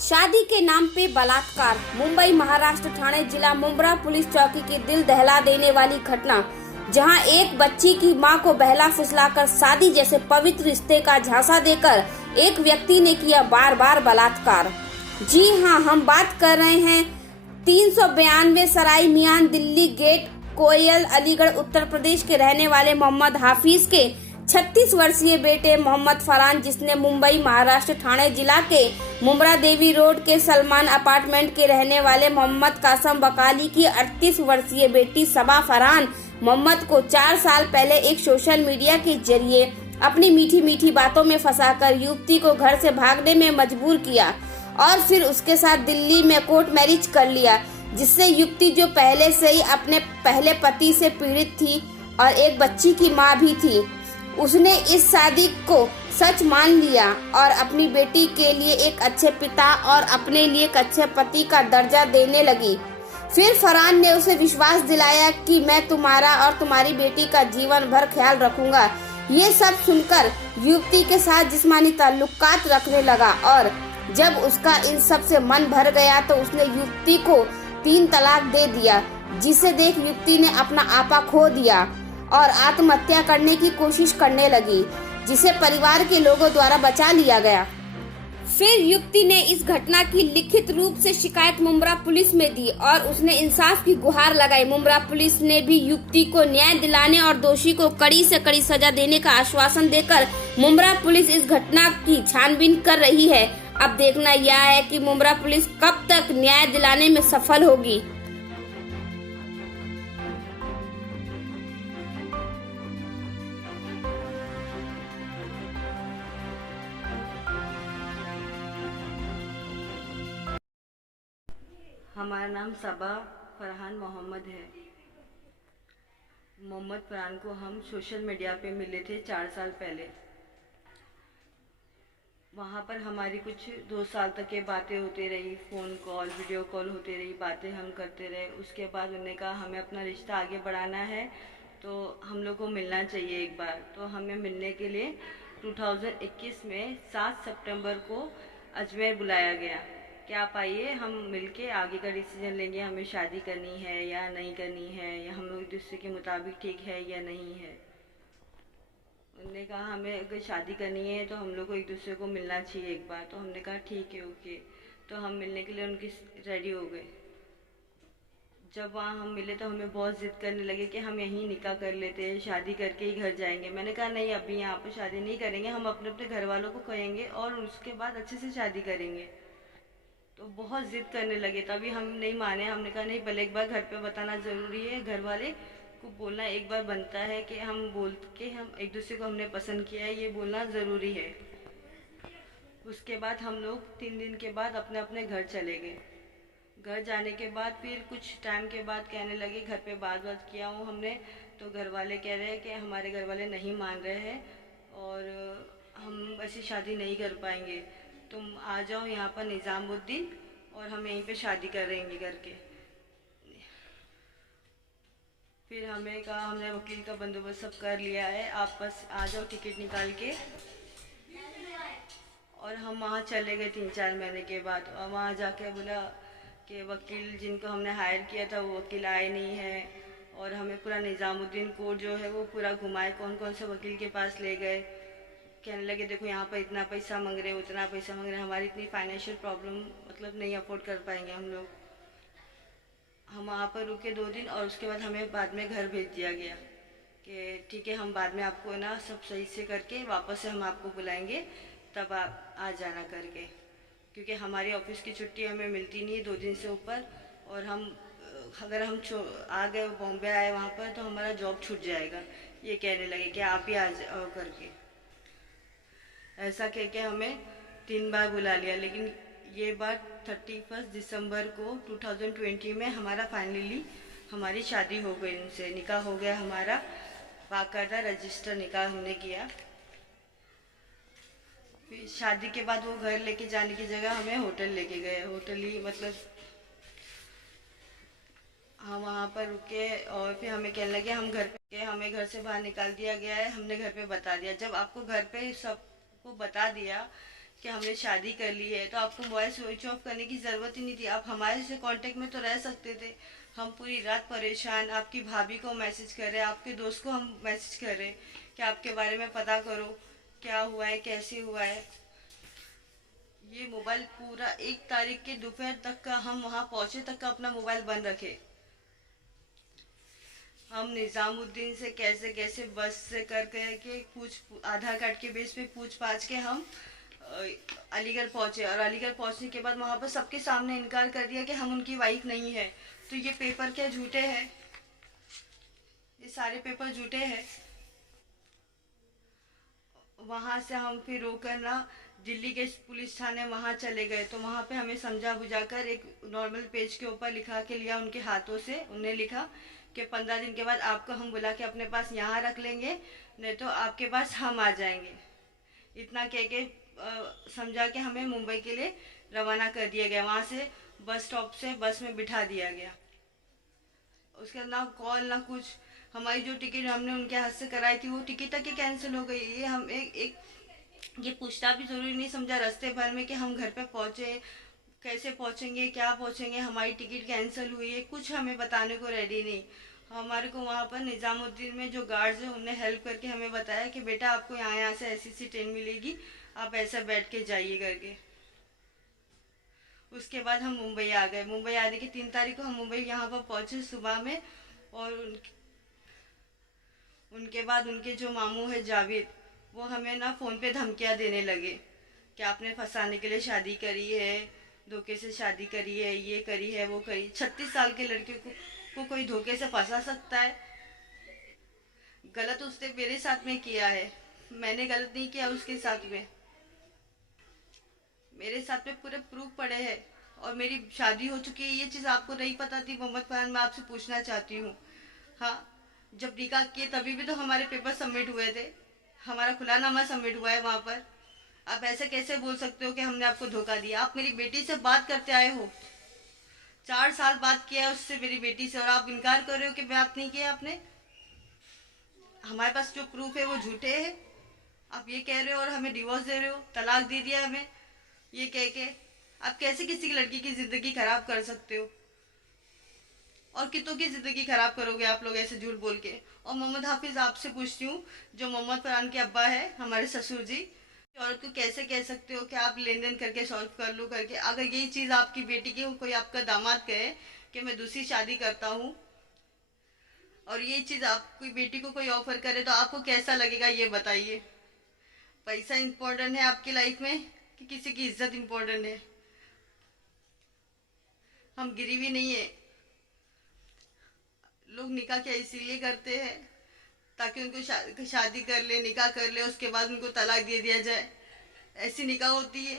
शादी के नाम पे बलात्कार। मुंबई महाराष्ट्र ठाणे जिला मुंब्रा पुलिस चौकी की दिल दहला देने वाली घटना, जहां एक बच्ची की मां को बहला फुसलाकर शादी जैसे पवित्र रिश्ते का झांसा देकर एक व्यक्ति ने किया बार बार बलात्कार। जी हां, हम बात कर रहे हैं 392 सराय मियान दिल्ली गेट कोयल अलीगढ़ उत्तर प्रदेश के रहने वाले मोहम्मद हाफिज के 36 वर्षीय बेटे मोहम्मद फरहान, जिसने मुंबई महाराष्ट्र ठाणे जिला के मुंब्रा देवी रोड के सलमान अपार्टमेंट के रहने वाले मोहम्मद कासम बकाली की 38 वर्षीय बेटी सबा फरहान मोहम्मद को 4 साल पहले एक सोशल मीडिया के जरिए अपनी मीठी मीठी बातों में फंसाकर युवती को घर से भागने में मजबूर किया और फिर उसके साथ दिल्ली में कोर्ट मैरिज कर लिया, जिससे युवती, जो पहले से ही अपने पहले पति से पीड़ित थी और एक बच्ची की मां भी थी, उसने इस शादी को सच मान लिया और अपनी बेटी के लिए एक अच्छे पिता और अपने लिए एक अच्छे पति का दर्जा देने लगी। फिर फरहान ने उसे विश्वास दिलाया कि मैं तुम्हारा और तुम्हारी बेटी का जीवन भर ख्याल रखूंगा। ये सब सुनकर युवती के साथ जिस्मानी ताल्लुकात रखने लगा और जब उसका इन सब से मन भर गया तो उसने युवती को 3 तलाक दे दिया, जिसे देख युवती ने अपना आपा खो दिया और आत्महत्या करने की कोशिश करने लगी, जिसे परिवार के लोगों द्वारा बचा लिया गया। फिर युवती ने इस घटना की लिखित रूप से शिकायत मुंब्रा पुलिस में दी और उसने इंसाफ की गुहार लगाई। मुंब्रा पुलिस ने भी युवती को न्याय दिलाने और दोषी को कड़ी से कड़ी सजा देने का आश्वासन देकर मुंब्रा पुलिस इस घटना की छानबीन कर रही है। अब देखना यह है कि मुंब्रा पुलिस कब तक न्याय दिलाने में सफल होगी। हमारा नाम सबा फरहान मोहम्मद है। मोहम्मद फरहान को हम सोशल मीडिया पे मिले थे 4 साल पहले। वहाँ पर हमारी कुछ 2 साल तक ये बातें होती रही, फ़ोन कॉल वीडियो कॉल होती रही, बातें हम करते रहे। उसके बाद उन्होंने कहा हमें अपना रिश्ता आगे बढ़ाना है तो हम लोग को मिलना चाहिए एक बार। तो हमें मिलने के लिए 2021 में 7 सितंबर को अजमेर बुलाया गया कि आप आइए, हम मिलके आगे का डिसीजन लेंगे, हमें शादी करनी है या नहीं करनी है, या हम लोग एक दूसरे के मुताबिक ठीक है या नहीं है। उन्होंने कहा हमें अगर शादी करनी है तो हम लोग को एक दूसरे को मिलना चाहिए एक बार। तो हमने कहा ठीक है, ओके। तो हम मिलने के लिए उनकी रेडी हो गए। जब वहाँ हम मिले तो हमें बहुत ज़िद करने लगे कि हम यहीं निकाह कर लेते हैं, शादी करके ही घर जाएंगे। मैंने कहा नहीं, अभी यहाँ पर शादी नहीं करेंगे, हम अपने अपने घर वालों को कहेंगे और उसके बाद अच्छे से शादी करेंगे। तो बहुत ज़िद करने लगे, तभी हम नहीं माने। हमने कहा नहीं, पहले एक बार घर पे बताना ज़रूरी है, घर वाले को बोलना एक बार बनता है कि हम बोल के हम एक दूसरे को हमने पसंद किया है, ये बोलना ज़रूरी है। उसके बाद हम लोग 3 दिन के बाद अपने अपने घर चले गए। घर जाने के बाद फिर कुछ टाइम के बाद कहने लगे, घर पे बात किया हूँ हमने, तो घर वाले कह रहे हैं कि हमारे घर वाले नहीं मान रहे हैं और हम ऐसी शादी नहीं कर पाएंगे, तुम आ जाओ यहाँ पर निज़ामुद्दीन और हम यहीं पे शादी करेंगे करके। फिर हमें कहा हमने वकील का बंदोबस्त सब कर लिया है, आप बस आ जाओ टिकट निकाल के। और हम वहाँ चले गए 3-4 महीने के बाद, और वहाँ जाके बोला कि वकील जिनको हमने हायर किया था वो वकील आए नहीं है, और हमें पूरा निज़ामुद्दीन कोर्ट जो है वो पूरा घुमाए, कौन कौन से वकील के पास ले गए। कहने लगे देखो यहाँ पर इतना पैसा मांग रहे, उतना पैसा मांग रहे, हमारी इतनी फाइनेंशियल प्रॉब्लम मतलब नहीं अफोर्ड कर पाएंगे हम लोग। हम वहाँ पर रुके 2 दिन और उसके बाद हमें बाद में घर भेज दिया गया कि ठीक है, हम बाद में आपको ना सब सही से करके वापस से हम आपको बुलाएंगे, तब आप आ जाना करके, क्योंकि हमारी ऑफिस की छुट्टी हमें मिलती नहीं है 2 दिन से ऊपर, और हम अगर हम आ गए बॉम्बे आए वहाँ पर तो हमारा जॉब छूट जाएगा। ये कहने लगे कि आप ही आ जाओ करके। ऐसा कह के हमें 3 बार बुला लिया, लेकिन ये बार 31 दिसंबर को 2020 में हमारा फाइनली हमारी शादी हो गई, उनसे निकाह हो गया हमारा, बाकायदा रजिस्टर निकाह हमने किया। फिर शादी के बाद वो घर लेके जाने की जगह हमें होटल लेके गए, होटल ही मतलब हम वहाँ पर रुके, और फिर हमें कहने लगे हम घर पे, हमें घर से बाहर निकाल दिया गया है। हमने घर पे बता दिया, जब आपको घर पे सबको बता दिया कि हमने शादी कर ली है, तो आपको मोबाइल स्विच ऑफ करने की ज़रूरत ही नहीं थी। आप हमारे से कांटेक्ट में तो रह सकते थे। हम पूरी रात परेशान, आपकी भाभी को मैसेज कर रहे, आपके दोस्त को हम मैसेज कर रहे कि आपके बारे में पता करो, क्या हुआ है, कैसे हुआ है। ये मोबाइल पूरा 1 तारीख के दोपहर तक का, हम वहाँ पहुँचे तक का अपना मोबाइल बंद रखे। हम निज़ामुद्दीन से कैसे कैसे बस से कर के आधार कार्ड के बेस पे पूछ पाछ के हम अलीगढ़ पहुँचे, और अलीगढ़ पहुँचने के बाद वहाँ पर सबके सामने इनकार कर दिया कि हम उनकी वाइफ नहीं है। तो ये पेपर क्या झूठे हैं? ये सारे पेपर झूठे हैं। वहाँ से हम फिर रोकर ना दिल्ली के पुलिस थाने वहाँ चले गए। तो वहाँ पे हमें समझा बुझाकर एक नॉर्मल पेज के ऊपर लिखा के लिया उनके हाथों से। उन्हें लिखा कि 15 दिन के बाद आपको हम बुला के अपने पास यहाँ रख लेंगे, नहीं तो आपके पास हम आ जाएंगे। इतना कह के समझा के हमें मुंबई के लिए रवाना कर दिया गया। वहाँ से बस स्टॉप से बस में बिठा दिया गया। उसके बाद ना कॉल ना कुछ। हमारी जो टिकट हमने उनके हाथ से कराई थी वो टिकट तक ही कैंसिल हो गई। ये हम ये पूछना भी ज़रूरी नहीं समझा रास्ते भर में कि हम घर पे पहुँचे, कैसे पहुँचेंगे, क्या पहुँचेंगे, हमारी टिकट कैंसिल हुई है, कुछ हमें बताने को रेडी नहीं। हमारे को वहाँ पर निज़ामुद्दीन में जो गार्ड्स हैं उन्हें हेल्प करके हमें बताया कि बेटा आपको यहाँ से ऐसी ट्रेन मिलेगी, आप ऐसा बैठ के जाइए करके। उसके बाद हम मुंबई आ गए। मुंबई आने की 3 तारीख को हम मुंबई यहाँ पर पहुँचे सुबह में। और उनके बाद उनके जो मामू है जावेद, वो हमें ना फ़ोन पे धमकियाँ देने लगे कि आपने फंसाने के लिए शादी करी है, धोखे से शादी करी है, ये करी है, वो करी। 36 साल के लड़के को कोई धोखे से फंसा सकता है? गलत उसने मेरे साथ में किया है, मैंने गलत नहीं किया उसके साथ में। मेरे साथ में पूरे प्रूफ पड़े हैं और मेरी शादी हो चुकी है। ये चीज़ आपको नहीं पता थी मोहम्मद फरहान? मैं आपसे पूछना चाहती हूँ। हाँ, जब निकाह किए तभी भी तो हमारे पेपर सबमिट हुए थे, हमारा खुलानामा सबमिट हुआ है वहाँ पर। आप ऐसे कैसे बोल सकते हो कि हमने आपको धोखा दिया? आप मेरी बेटी से बात करते आए हो, 4 साल बात किया है उससे, मेरी बेटी से, और आप इनकार कर रहे हो कि बात नहीं किया आपने। हमारे पास जो प्रूफ है वो झूठे हैं। आप ये कह रहे हो और हमें डिवोर्स दे रहे हो, तलाक दे दिया हमें ये कह के। आप कैसे किसी की लड़की की ज़िंदगी खराब कर सकते हो? और कितनों की ज़िंदगी खराब करोगे आप लोग ऐसे झूठ बोल के? और मोहम्मद हाफिज़, आपसे पूछती हूँ, जो मोहम्मद फरहान के अब्बा है, हमारे ससुर जी, औरत को कैसे कह सकते हो कि आप लेन देन करके सॉल्व कर लो करके? अगर यही चीज़ आपकी बेटी की, कोई आपका दामाद कहे कि मैं दूसरी शादी करता हूँ, और ये चीज़ आपकी बेटी को कोई ऑफर करे, तो आपको कैसा लगेगा ये बताइए? पैसा इम्पोर्टेंट है आपकी लाइफ में कि किसी की इज्जत इम्पोर्टेंट है? हम गिरी भी नहीं है। लोग निकाह क्या इसीलिए करते हैं ताकि उनको शादी कर ले, निकाह कर ले, उसके बाद उनको तलाक दे दिया जाए। ऐसी निकाह होती है,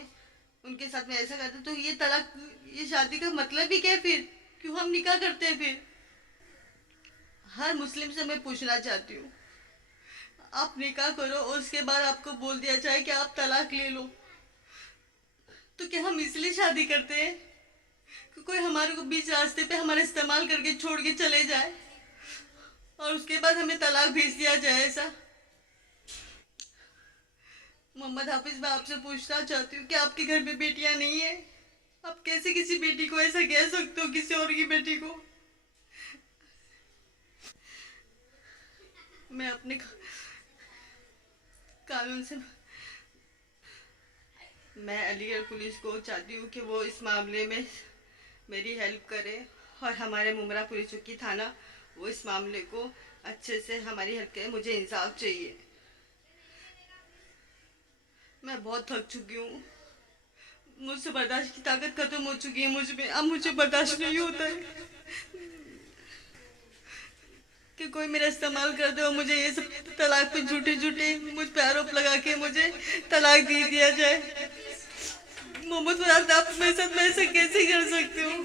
उनके साथ में ऐसा करते। तो ये तलाक, ये शादी का मतलब ही क्या है फिर? क्यों हम निकाह करते हैं फिर? हर मुस्लिम से मैं पूछना चाहती हूँ, आप निकाह करो और उसके बाद आपको बोल दिया जाए कि आप तलाक ले लो, तो क्या हम इसलिए शादी करते हैं कि कोई हमारे को बीच रास्ते पे हमारा इस्तेमाल करके छोड़ के चले जाए और उसके बाद हमें तलाक भेज दिया जाए? ऐसा मोहम्मद हाफिज, मैं आपसे पूछना चाहती हूँ कि आपके घर में बेटियां नहीं है? आप कैसे किसी बेटी को ऐसा कह सकते हो, किसी और की बेटी को? मैं अपने कानून से, मैं अलीगढ़ पुलिस को चाहती हूँ कि वो इस मामले में मेरी हेल्प करे, और हमारे मुमरा पुलिस चौकी थाना, वो इस मामले को अच्छे से हमारी हेल्प करे। मुझे इंसाफ चाहिए। मैं बहुत थक चुकी हूँ, मुझसे बर्दाश्त की ताकत खत्म हो चुकी है मुझ में। अब मुझे बर्दाश्त नहीं होता है कि कोई मेरा इस्तेमाल कर दे और मुझे ये सब तलाक पे झूठे मुझ पे आरोप लगा के मुझे तलाक दे दिया जाए। मोहम्मद फरहान, आप मेरे साथ में ऐसा कैसे कर सकते हो?